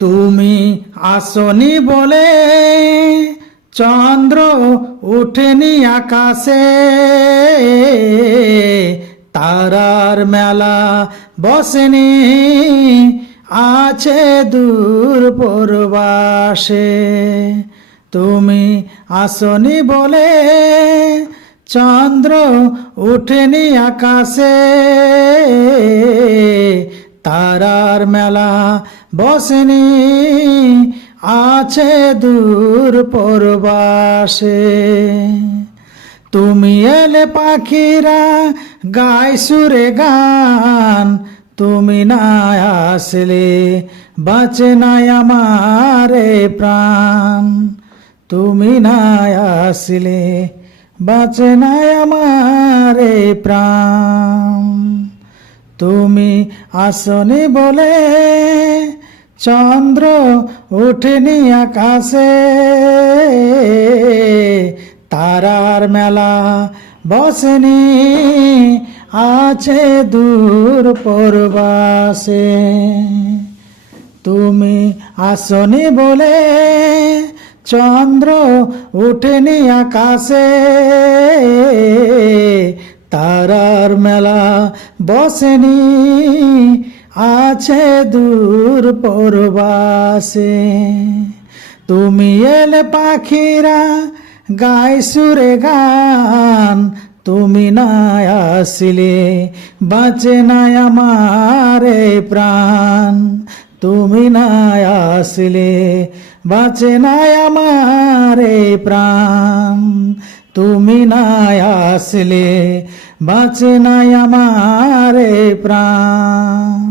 তুমি আসনি বলে চন্দ্র উঠেনি আকাশে, তারার মেলা বসেনি আছে দূর পরবাসে। তুমি আসনি বলে চন্দ্র উঠেনি আকাশে, তারার মেলা বসেনি আছে দূর পরবাসে। তুমি এলে পাখিরা গায় সুরে গান, তুমি না আসলে বাঁচে না আমারে প্রাণ, তুমি না আসলে বাঁচে না আমারে প্রাণ। তুমি আসনি বলে চন্দ্র উঠেনি আকাশে, তারার মেলা বসেনি আছে দূর পরবাসে। তুমি আসনি বলে চন্দ্র উঠেনি আকাশে, তারার মেলা বসেনি আছে দূর পরবাসে। তুমি এলে পাখিরা গায় সুরে গান, তুমি না আসলে বাঁচে না আমারে প্রাণ, তুমি না আসলে বাঁচে না আমারে প্রাণ, তুমি না আসলে বাঁচে না আমারে প্রাণ।